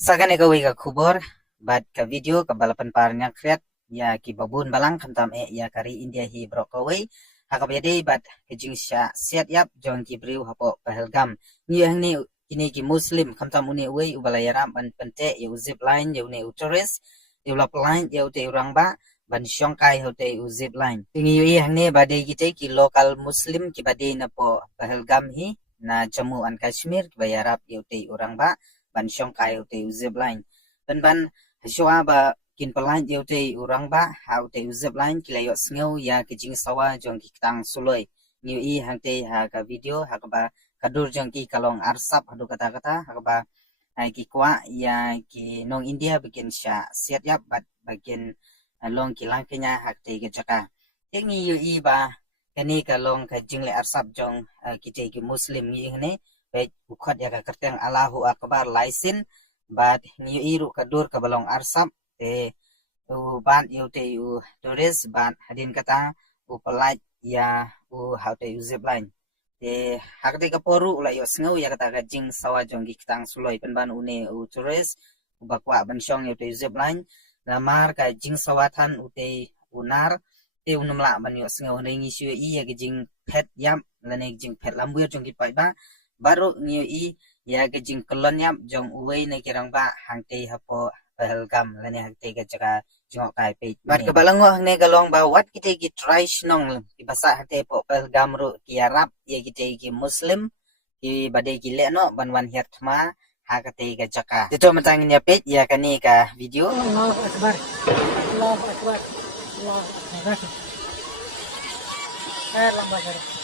Sagane gawi ka khubor bat ka video ka balapan parnya kreat ya ki babun balang kantam ya kari India hi brok gawi hakabede bat kejing sya siat yap jong ki briu hapo Pahalgam ni yang ni kini ki muslim kantam uni uwe ubalayara ban pente ya zip line ya uni tourist ya ulap line ya ute urang ba ban syongkai hote zip line tingi yang ni bade kite ki lokal muslim ki bade na po Pahalgam hi na Jammu and Kashmir ki bayarap ya ute urang ba ban syongkai ute zip line ban haswa ba kin pelain dia ute urang ba ha ute zip line kilayo sngew ya kijing sawa jong ki tang suloi ni I hangte ha ka video ha ba kadur jong ki kalong arsap hadu kata-kata ha ba ki kwa ya ki nong India bikin sya siat yap bat bagian long ki langkenya hakte ke jaka ni I ba kani kalong ka jingle arsap jong kite ki muslim ni ne baik ukhat ya ka kerteng Allahu akbar laisin bat ni iru kadur ka balong arsap ban yu te yu turis ban hadin kata pelaj ya how te zip line hakte ka poru la yo sngew ya kata ka jing sawa jong ki kitang suloi ban une turis bakwa ban syong yu te zip line namar ka jing sawatan ute unar te unumla ban yo sngew ringi syu I ya jing pet yam lane jing pet lambuir jong ki pai ba baru ni I ya jing kelon yam jong uwe ne kirang ba hangte hapo Pahalgam lani hangte ka jaka jong kai pe bat ka balango hangne galong ba wat kite ki try snong ki basa hangte po Pahalgam ru ki arab ya kite ki muslim ki bade ki leno banwan hiatma ha kate ka jaka dito matangin ya pe ya kani ka video Allahu Akbar. Allahu Akbar. Allahu Akbar. Lambak